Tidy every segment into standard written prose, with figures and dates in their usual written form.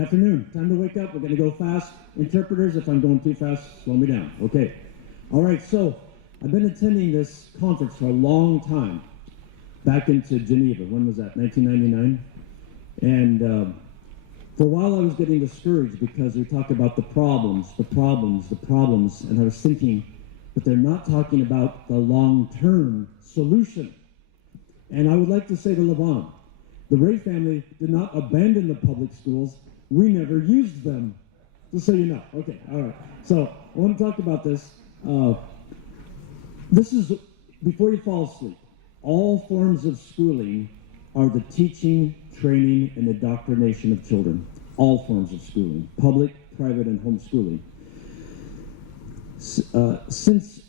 Afternoon. Time to wake up. We're going to go fast. Interpreters, if I'm going too fast, slow me down. Okay. All right. So I've been attending this conference for a long time. Back into Geneva. When was that? 1999. And for a while I was getting discouraged because we talk about the problems, and I was thinking, but they're not talking about the long-term solution. And I would like to say to Levon, the Ray family did not abandon the public schools. We never used them, just so you know. Okay, all right. So I want to talk about this. This is, before you fall asleep, all forms of schooling are the teaching, training, and indoctrination of children. All forms of schooling, public, private, and homeschooling. Since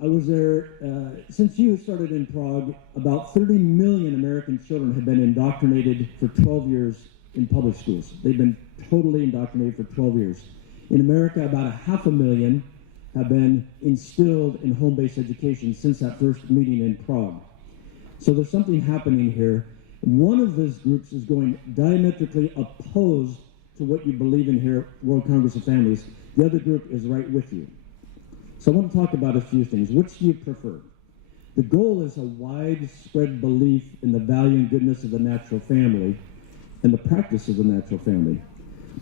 I was there, since you started in Prague, about 30 million American children have been indoctrinated for 12 years in public schools. They've been totally indoctrinated for 12 years. In America, about 500,000 have been instilled in home-based education since that first meeting in Prague. So there's something happening here. One of those groups is going diametrically opposed to what you believe in here, World Congress of Families. The other group is right with you. So I want to talk about a few things. Which do you prefer? The goal is a widespread belief in the value and goodness of the natural family and the practice of the natural family.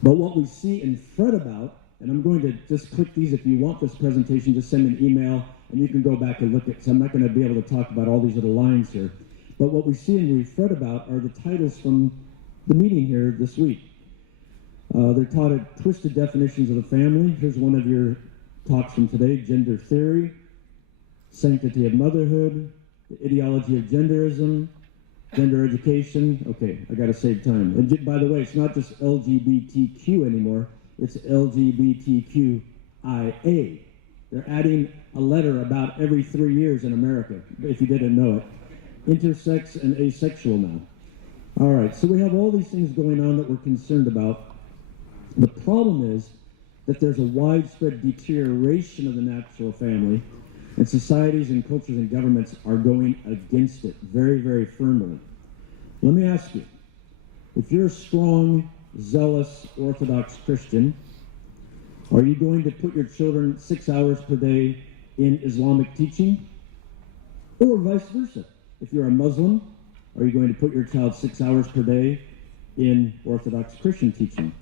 But what we see and fret about, and I'm going to just click these. If you want this presentation, just send an email and you can go back and look at, so I'm not going to be able to talk about all these little lines here. But what we see and we fret about are the titles from the meeting here this week. They're taught at Twisted Definitions of the Family. Here's one of your talks from today: Gender Theory, Sanctity of Motherhood, the Ideology of Genderism, Gender Education. Okay, I got to save time. And by the way, it's not just LGBTQ anymore. It's LGBTQIA. They're adding a letter about every 3 years in America, if you didn't know it. Intersex and asexual now. All right, so we have all these things going on that we're concerned about. The problem is that there's a widespread deterioration of the natural family, and societies and cultures and governments are going against it very, very firmly. Let me ask you, if you're a strong, zealous, Orthodox Christian, are you going to put your children 6 hours per day in Islamic teaching? Or vice versa? If you're a Muslim, are you going to put your child 6 hours per day in Orthodox Christian teaching?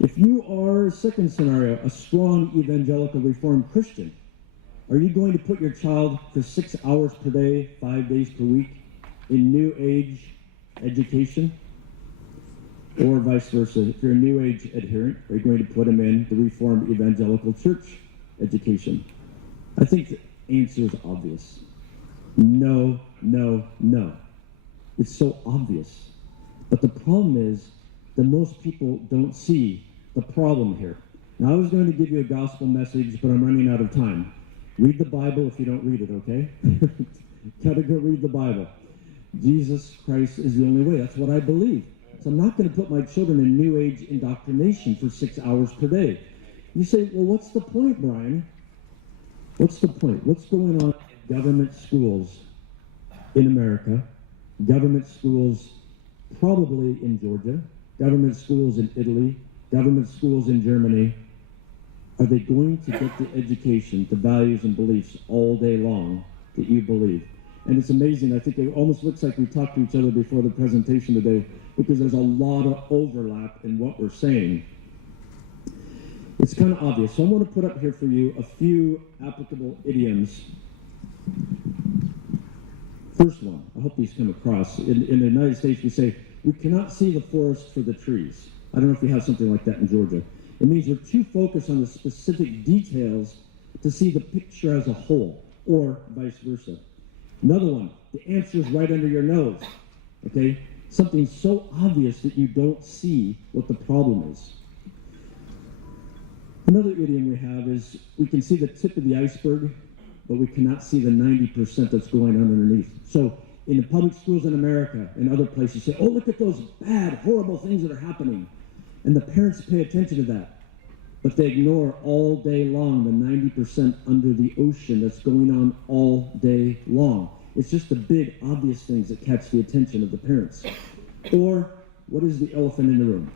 If you are, second scenario, a strong evangelical Reformed Christian, are you going to put your child for 6 hours per day, 5 days per week in New Age education? Or vice versa, if you're a New Age adherent, are you going to put them in the Reformed Evangelical Church education? I think the answer is obvious. No, no, no. It's so obvious. But the problem is that most people don't see the problem here. Now, I was going to give you a gospel message, but I'm running out of time. Read the Bible if you don't read it, okay? Gotta go read the Bible. Jesus Christ is the only way. That's what I believe. So I'm not going to put my children in New Age indoctrination for 6 hours per day. You say, well, what's the point, Brian? What's the point? What's going on in government schools in America, government schools probably in Georgia, government schools in Italy, government schools in Germany? Are they going to get the education, the values and beliefs all day long that you believe? And it's amazing. I think it almost looks like we talked to each other before the presentation today, because there's a lot of overlap in what we're saying. It's kind of obvious. So I want to put up here for you a few applicable idioms. First one, I hope these come across. In the United States, we say, we cannot see the forest for the trees. I don't know if you have something like that in Georgia. It means we're too focused on the specific details to see the picture as a whole, or vice versa. Another one, the answer is right under your nose, okay? Something so obvious that you don't see what the problem is. Another idiom we have is, we can see the tip of the iceberg, but we cannot see the 90% that's going on underneath. So in the public schools in America and other places say, oh, look at those bad, horrible things that are happening. And the parents pay attention to that. But they ignore all day long the 90% under the ocean that's going on all day long. It's just the big, obvious things that catch the attention of the parents. Or, what is the elephant in the room?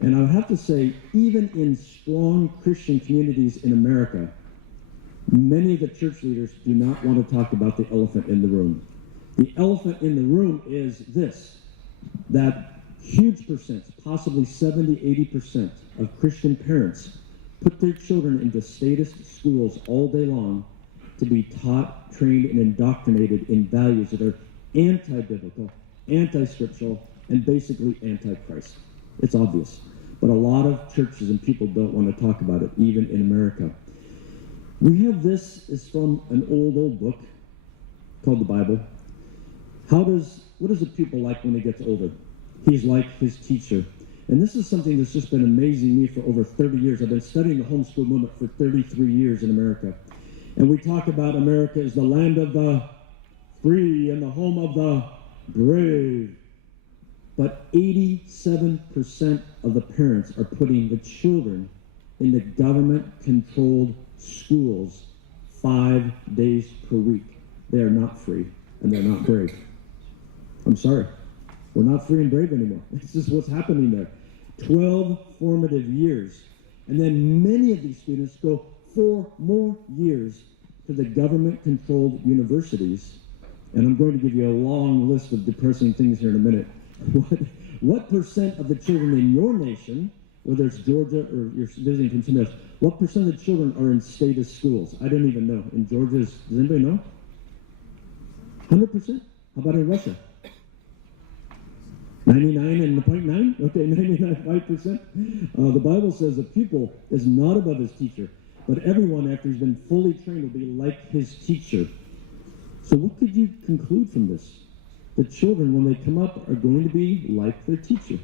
And I would have to say, even in strong Christian communities in America, many of the church leaders do not want to talk about the elephant in the room. The elephant in the room is this, that huge percent, possibly 70, 80% of Christian parents put their children into statist schools all day long to be taught, trained, and indoctrinated in values that are anti-biblical, anti-scriptural, and basically anti-Christ. It's obvious. But a lot of churches and people don't want to talk about it, even in America. We have this is from an old book called the Bible. What is a pupil like when he gets older? He's like his teacher. And this is something that's just been amazing me for over 30 years. I've been studying the homeschool movement for 33 years in America. And we talk about America as the land of the free and the home of the brave. But 87% of the parents are putting the children in the government-controlled schools 5 days per week. They are not free, and they're not brave. I'm sorry. We're not free and brave anymore. It's just what's happening there. 12 formative years. And then many of these students go 4 more years to the government-controlled universities. And I'm going to give you a long list of depressing things here in a minute. What percent of the children in your nation, whether it's Georgia or you're visiting from somewhere else, what percent of the children are in statist schools? I don't even know. In Georgia, does anybody know? 100%? How about in Russia? 99.9? Okay, 99.5%. The Bible says a pupil is not above his teacher, but everyone after he's been fully trained will be like his teacher. So what could you conclude from this? The children, when they come up, are going to be like their teacher,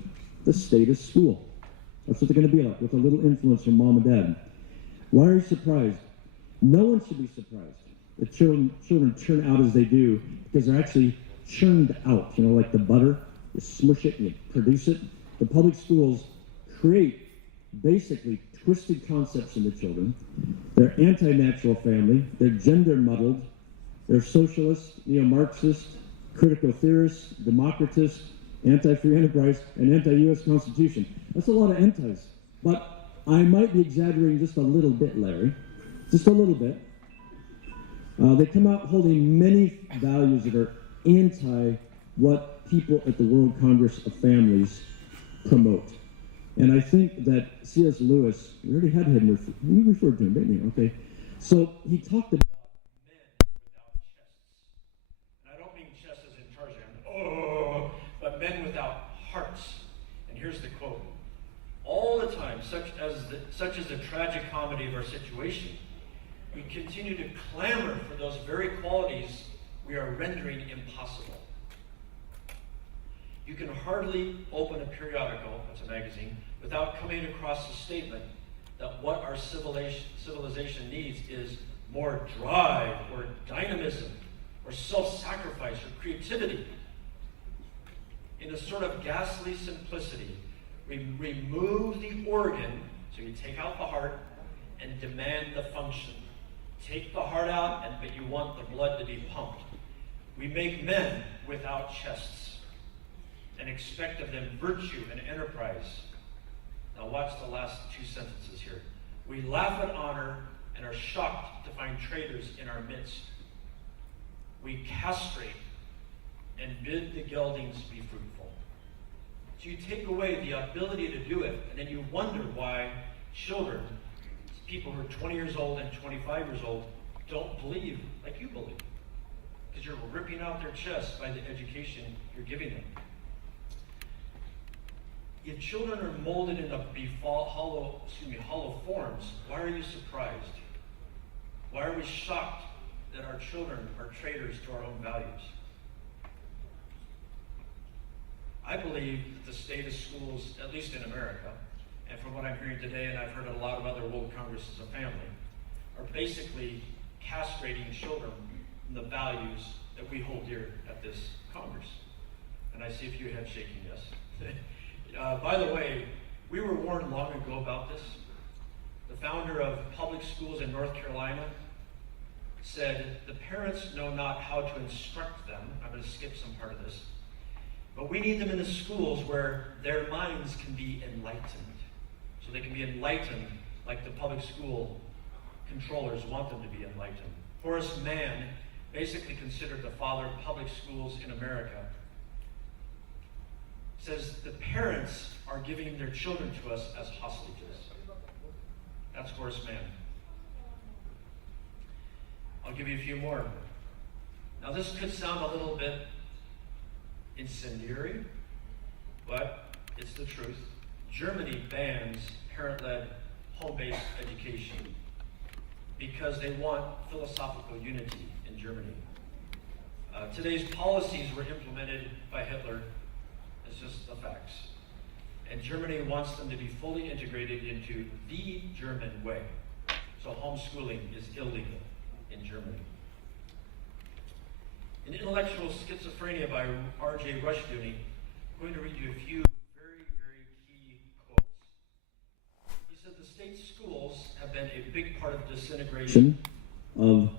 the statist school. That's what they're going to be like, with a little influence from mom and dad. Why are you surprised? No one should be surprised that children turn out as they do, because they're actually churned out, like the butter. You smush it and you produce it. The public schools create basically twisted concepts in the children. They're anti-natural family. They're gender muddled. They're socialist, neo-Marxist, critical theorists, democratists, anti-free enterprise, and anti-U.S. Constitution. That's a lot of antis. But I might be exaggerating just a little bit, Larry. Just a little bit. They come out holding many values that are anti what people at the World Congress of Families promote. And I think that C.S. Lewis, we already had him, we referred to him, didn't we? Okay. So he talked about men without chests. And I don't mean chests as in Tarzan, but men without hearts. And here's the quote. All the time, such as the tragic comedy of our situation, we continue to clamor for those very qualities we are rendering impossible. You can hardly open a periodical, that's a magazine, without coming across the statement that what our civilization needs is more drive or dynamism or self-sacrifice or creativity. In a sort of ghastly simplicity, we remove the organ, so you take out the heart, and demand the function. Take the heart out, but you want the blood to be pumped. We make men without chests and expect of them virtue and enterprise. Now watch the last 2 sentences here. We laugh at honor and are shocked to find traitors in our midst. We castrate and bid the geldings be fruitful. So you take away the ability to do it, and then you wonder why children, people who are 20 years old and 25 years old, don't believe like you believe. Because you're ripping out their chests by the education you're giving them. If children are molded into hollow forms, why are you surprised? Why are we shocked that our children are traitors to our own values? I believe that the statist schools, at least in America, and from what I'm hearing today, and I've heard at a lot of other World Congresses of Family, are basically castrating children from the values that we hold dear at this Congress. And I see a few heads shaking yes. By the way, we were warned long ago about this. The founder of public schools in North Carolina said, the parents know not how to instruct them. I'm going to skip some part of this. But we need them in the schools where their minds can be enlightened. So they can be enlightened like the public school controllers want them to be enlightened. Horace Mann, basically considered the father of public schools in America, says the parents are giving their children to us as hostages. That's Horace Mann. I'll give you a few more. Now this could sound a little bit incendiary, but it's the truth. Germany bans parent-led home-based education because they want philosophical unity in Germany. Today's policies were implemented by Hitler. It's just the facts. And Germany wants them to be fully integrated into the German way. So homeschooling is illegal in Germany. In Intellectual Schizophrenia by R.J. Rushdoony, I'm going to read you a few very, very key quotes. He said the state schools have been a big part of disintegration of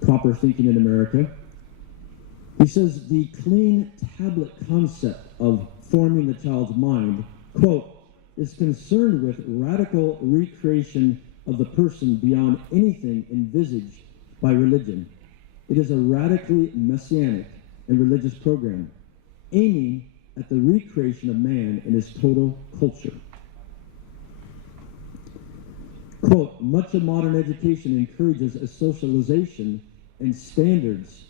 proper thinking in America. He says the clean tablet concept of forming the child's mind, quote, is concerned with radical recreation of the person beyond anything envisaged by religion. It is a radically messianic and religious program aiming at the recreation of man in his total culture. Quote, much of modern education encourages a socialization and standards,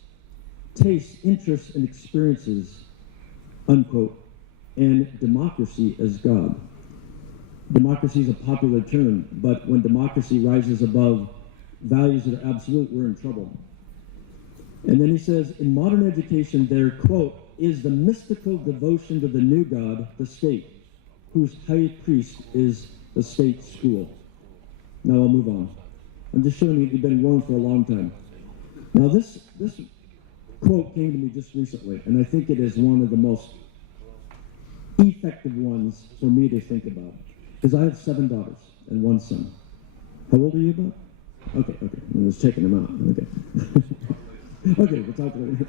tastes, interests, and experiences, unquote, and democracy as God. Democracy is a popular term, but when democracy rises above values that are absolute, we're in trouble. And then he says, in modern education, there, quote, is the mystical devotion to the new God, the state, whose high priest is the state school. Now I'll move on. I'm just showing you you've been warned for a long time. Now this quote came to me just recently, and I think it is one of the most effective ones for me to think about. Because I have 7 daughters and 1 son. How old are you about? Okay. I was checking them out. Okay. Okay, we'll talk later.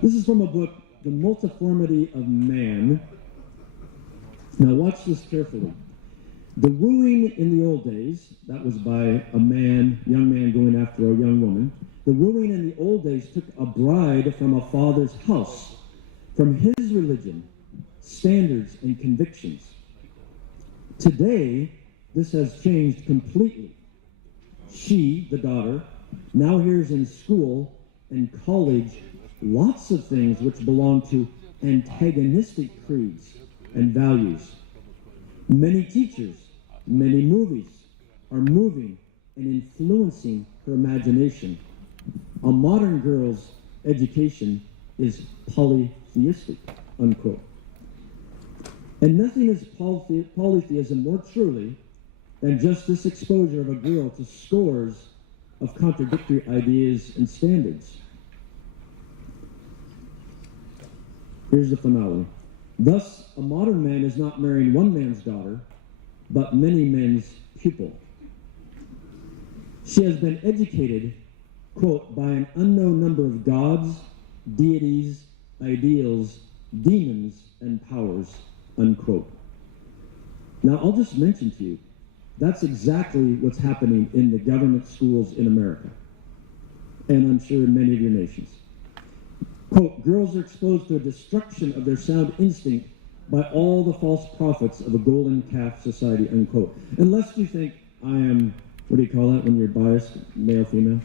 This is from a book, The Multiformity of Man. Now watch this carefully. The wooing in the old days, that was by a man, young man going after a young woman. The wooing in the old days took a bride from a father's house, from his religion, standards, and convictions. Today, this has changed completely. She, the daughter, now hears in school and college lots of things which belong to antagonistic creeds and values. Many teachers, many movies are moving and influencing her imagination. A modern girl's education is polytheistic, unquote. And nothing is polytheism more truly than just this exposure of a girl to scores of contradictory ideas and standards. Here's the finale. Thus, a modern man is not marrying one man's daughter, but many men's pupil. She has been educated, quote, by an unknown number of gods, deities, ideals, demons, and powers, unquote. Now, I'll just mention to you, that's exactly what's happening in the government schools in America, and I'm sure in many of your nations. Quote, girls are exposed to a destruction of their sound instinct by all the false prophets of a golden calf society, unquote. Unless you think I am, what do you call that when you're biased, male, female?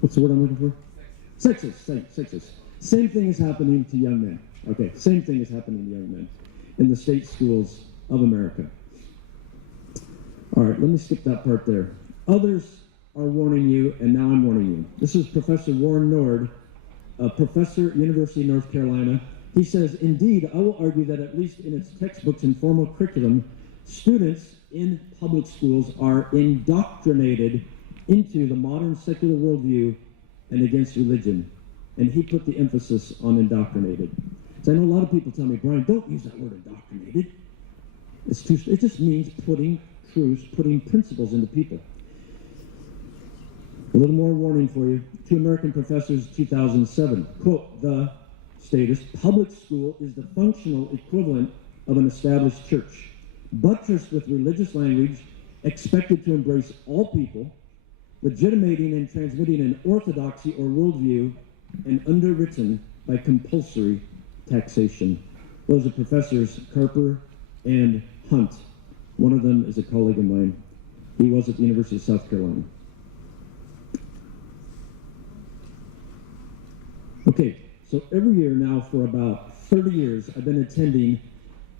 What's the word I'm looking for? Sexist. Same thing is happening to young men. Okay, same thing is happening to young men in the state schools of America. All right, let me skip that part there. Others are warning you, and now I'm warning you. This is Professor Warren Nord, a professor at University of North Carolina. He says, indeed, I will argue that at least in its textbooks and formal curriculum, students in public schools are indoctrinated into the modern secular worldview and against religion. And he put the emphasis on indoctrinated. So I know a lot of people tell me, Brian, don't use that word indoctrinated. It just means putting truths, putting principles into people. A little more warning for you. 2 American professors, 2007. Quote, the Statist, public school is the functional equivalent of an established church, buttressed with religious language, expected to embrace all people, legitimating and transmitting an orthodoxy or worldview, and underwritten by compulsory taxation. Those are Professors Carper and Hunt. One of them is a colleague of mine. He was at the University of South Carolina. Okay, so every year now for about 30 years, I've been attending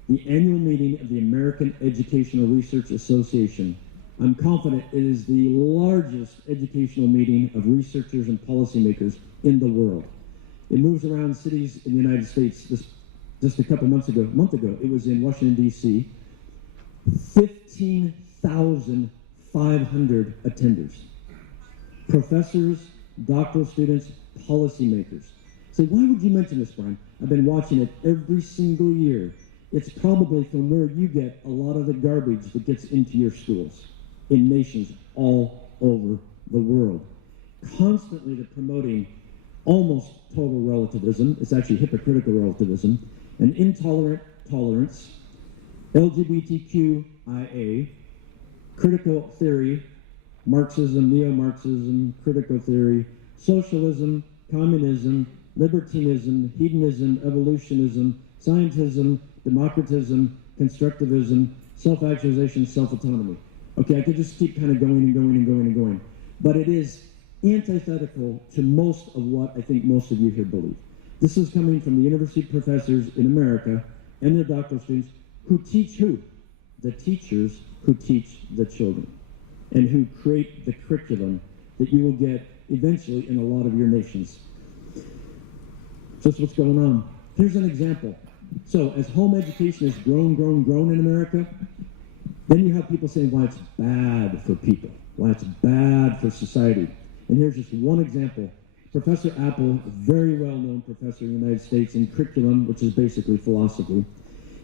the annual meeting of the American Educational Research Association. I'm confident it is the largest educational meeting of researchers and policymakers in the world. It moves around cities in the United States. Just a month ago, it was in Washington, D.C. 15,500 attenders. Professors, doctoral students, policymakers. Say, why would you mention this, Brian? I've been watching it every single year. It's probably from where you get a lot of the garbage that gets into your schools in nations all over the world. Constantly they're promoting almost total relativism. It's actually hypocritical relativism, and intolerant tolerance, LGBTQIA, critical theory, Marxism, neo-Marxism, critical theory, socialism, communism, libertinism, hedonism, evolutionism, scientism, democratism, constructivism, self-actualization, self-autonomy. Okay, I could just keep kind of going and going and going and going. But it is antithetical to most of what I think most of you here believe. This is coming from the university professors in America and their doctoral students who teach who? The teachers who teach the children and who create the curriculum that you will get eventually in a lot of your nations. Just what's going on. Here's an example. So as home education has grown in America, then you have people saying why it's bad for people, why it's bad for society. And here's just one example. Professor Apple, a very well-known professor in the United States in curriculum, which is basically philosophy,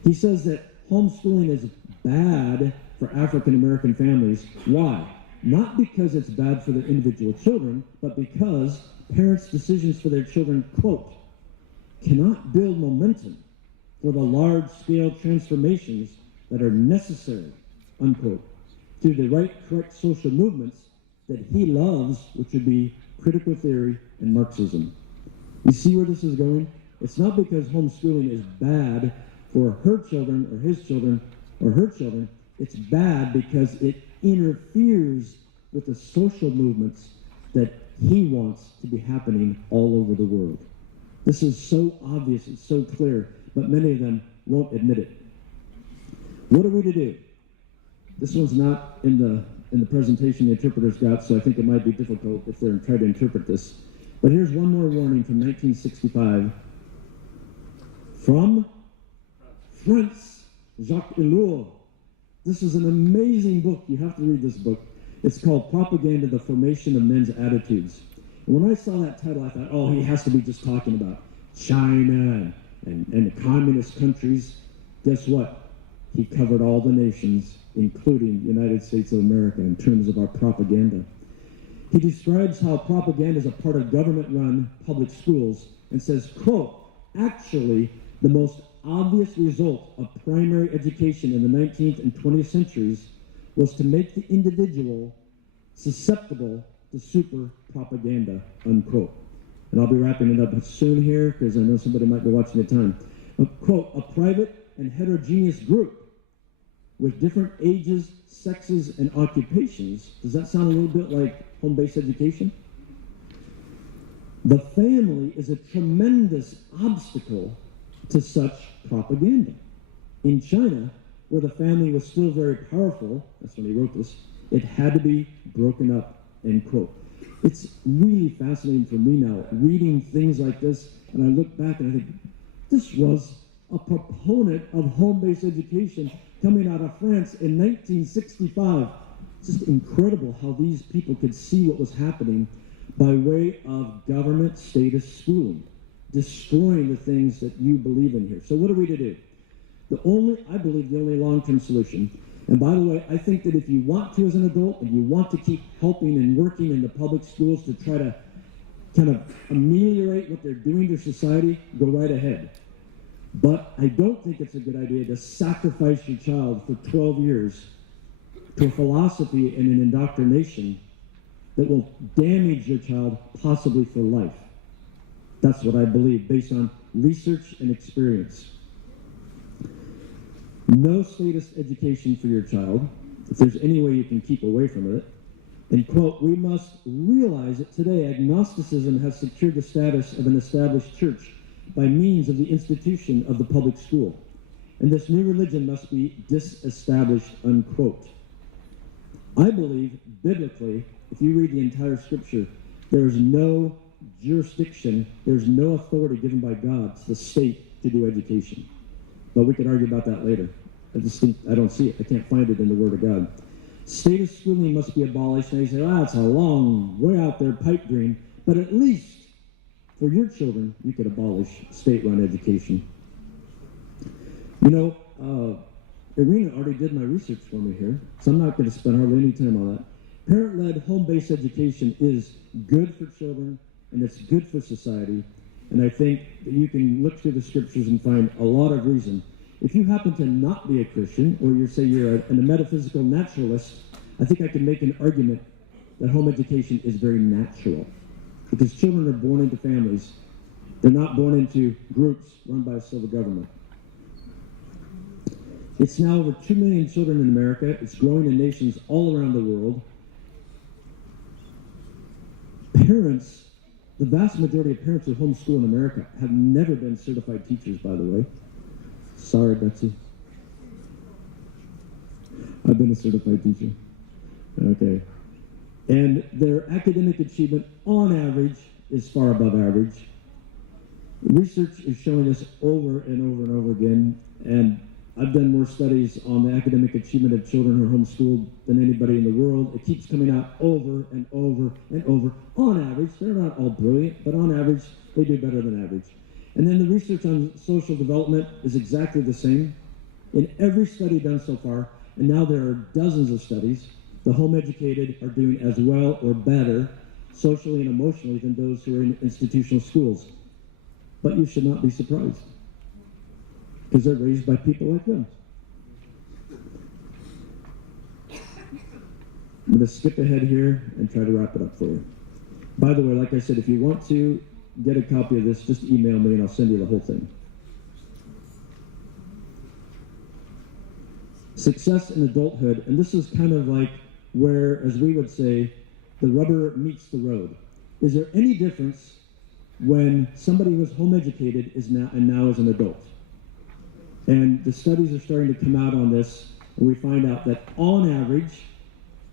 he says that homeschooling is bad for African-American families. Why? Not because it's bad for their individual children, but because parents' decisions for their children, quote, cannot build momentum for the large-scale transformations that are necessary, unquote, through the correct social movements that he loves, which would be critical theory and Marxism. You see where this is going? It's not because homeschooling is bad for her children or his children or her children. It's bad because it interferes with the social movements that he wants to be happening all over the world. This is so obvious, it's so clear, but many of them won't admit it. What are we to do? This one's not in the presentation the interpreters got, so I think it might be difficult if they're trying to interpret this. But here's one more warning from 1965. From France, Jacques Ellul. This is an amazing book. You have to read this book. It's called Propaganda, the Formation of Men's Attitudes. And when I saw that title, I thought, oh, he has to be just talking about China and the communist countries. Guess what? He covered all the nations, including the United States of America, in terms of our propaganda. He describes how propaganda is a part of government-run public schools and says, quote, actually, the most obvious result of primary education in the 19th and 20th centuries was to make the individual susceptible to super propaganda, unquote. And I'll be wrapping it up soon here because I know somebody might be watching at the time. Quote, a private and heterogeneous group with different ages, sexes, and occupations. Does that sound a little bit like home-based education? The family is a tremendous obstacle to such propaganda. In China, where the family was still very powerful, that's when he wrote this, it had to be broken up, end quote. It's really fascinating for me now, reading things like this, and I look back and I think, this was a proponent of home-based education coming out of France in 1965. It's just incredible how these people could see what was happening by way of government status schooling, destroying the things that you believe in here. So what are we to do? I believe the only long-term solution, and by the way, I think that if you want to as an adult, and you want to keep helping and working in the public schools to try to kind of ameliorate what they're doing to society, go right ahead. But I don't think it's a good idea to sacrifice your child for 12 years to a philosophy and an indoctrination that will damage your child possibly for life. That's what I believe based on research and experience. No statist education for your child, if there's any way you can keep away from it. And quote, we must realize that today agnosticism has secured the status of an established church by means of the institution of the public school. And this new religion must be disestablished, unquote. I believe, biblically, if you read the entire scripture, there is no jurisdiction, there's no authority given by God to the state to do education. But we could argue about that later. I don't see it. I can't find it in the Word of God. Statist schooling must be abolished. And you say, it's a long way out there, pipe dream. But at least for your children, you could abolish state-run education. You know, Irina already did my research for me here, so I'm not going to spend hardly any time on that. Parent-led, home-based education is good for children, and it's good for society. And I think that you can look through the scriptures and find a lot of reason. If you happen to not be a Christian, or you're a metaphysical naturalist, I think I can make an argument that home education is very natural. Because children are born into families. They're not born into groups run by a civil government. It's now over 2 million children in America. It's growing in nations all around the world. Parents, the vast majority of parents who homeschool in America have never been certified teachers, by the way. Sorry, Betsy. I've been a certified teacher. Okay. And their academic achievement, on average, is far above average. Research is showing this over and over and over again, and I've done more studies on the academic achievement of children who are homeschooled than anybody in the world. It keeps coming out over and over and over. On average, they're not all brilliant, but on average, they do better than average. And then the research on social development is exactly the same. In every study done so far, and now there are dozens of studies, the home educated are doing as well or better socially and emotionally than those who are in institutional schools. But you should not be surprised, because they're raised by people like them. I'm going to skip ahead here and try to wrap it up for you. By the way, like I said, if you want to get a copy of this, just email me and I'll send you the whole thing. Success in adulthood, and this is kind of like where, as we would say, the rubber meets the road. Is there any difference when somebody who was home educated is now is an adult? And the studies are starting to come out on this, and we find out that on average,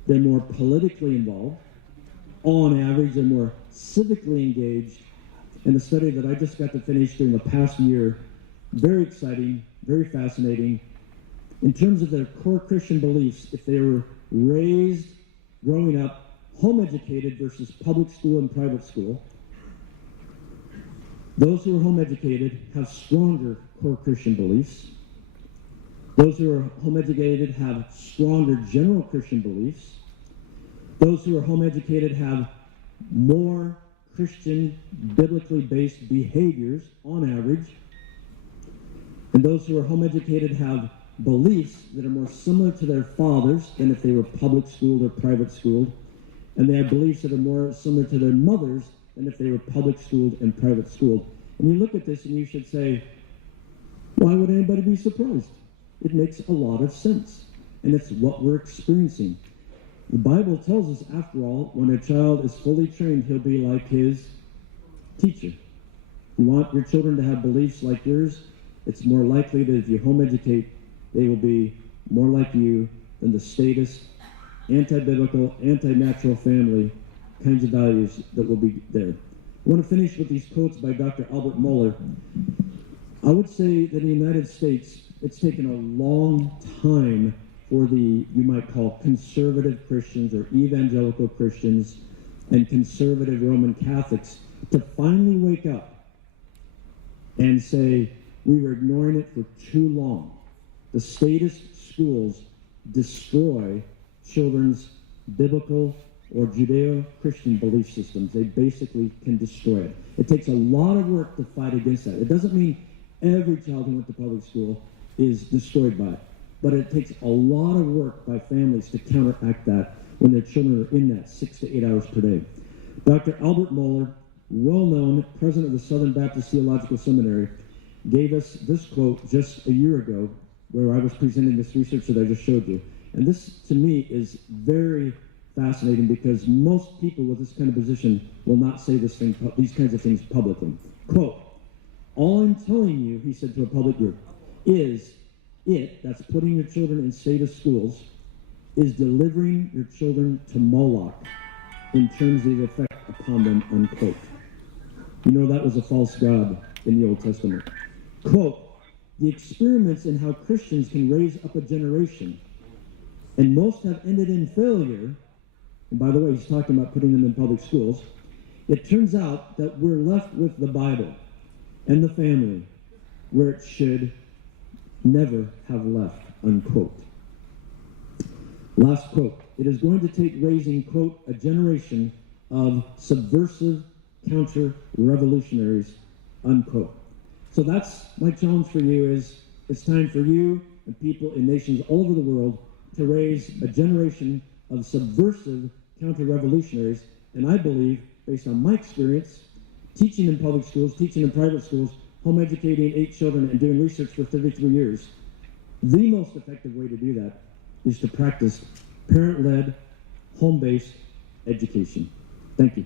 they're more politically involved. On average, they're more civically engaged. And the study that I just got to finish during the past year, very exciting, very fascinating. In terms of their core Christian beliefs, if they were raised, growing up, home educated versus public school and private school, those who are home educated have stronger core Christian beliefs. Those who are home educated have stronger general Christian beliefs. Those who are home educated have more Christian, biblically based behaviors on average. And those who are home educated have beliefs that are more similar to their fathers than if they were public schooled or private schooled. And they have beliefs that are more similar to their mothers than if they were public schooled and private schooled. And you look at this and you should say, why would anybody be surprised? It makes a lot of sense. And it's what we're experiencing. The Bible tells us, after all, when a child is fully trained, he'll be like his teacher. You want your children to have beliefs like yours, it's more likely that if you home educate, they will be more like you than the statist, anti-biblical, anti-natural family kinds of values that will be there. I want to finish with these quotes by Dr. Albert Mohler. I would say that in the United States, it's taken a long time for the, you might call, conservative Christians or evangelical Christians and conservative Roman Catholics to finally wake up and say, we were ignoring it for too long. The statist schools destroy children's biblical, or Judeo-Christian belief systems. They basically can destroy it. It takes a lot of work to fight against that. It doesn't mean every child who went to public school is destroyed by it, but it takes a lot of work by families to counteract that when their children are in that 6 to 8 hours per day. Dr. Albert Mohler, well-known president of the Southern Baptist Theological Seminary, gave us this quote just a year ago where I was presenting this research that I just showed you. And this, to me, is very fascinating because most people with this kind of position will not say these kinds of things publicly. Quote, "All I'm telling you," he said to a public group, "is that's putting your children in statist schools, is delivering your children to Moloch in terms of the effect upon them," unquote. You know that was a false god in the Old Testament. Quote, "The experiments in how Christians can raise up a generation, and most have ended in failure," and by the way, he's talking about putting them in public schools, "it turns out that we're left with the Bible and the family where it should never have left," unquote. Last quote, "It is going to take raising," quote, "a generation of subversive counter-revolutionaries," unquote. So that's my challenge for you is it's time for you and people in nations all over the world to raise a generation of subversive counter-revolutionaries. And I believe, based on my experience, teaching in public schools, teaching in private schools, home educating 8 children, and doing research for 33 years, the most effective way to do that is to practice parent-led, home-based education. Thank you.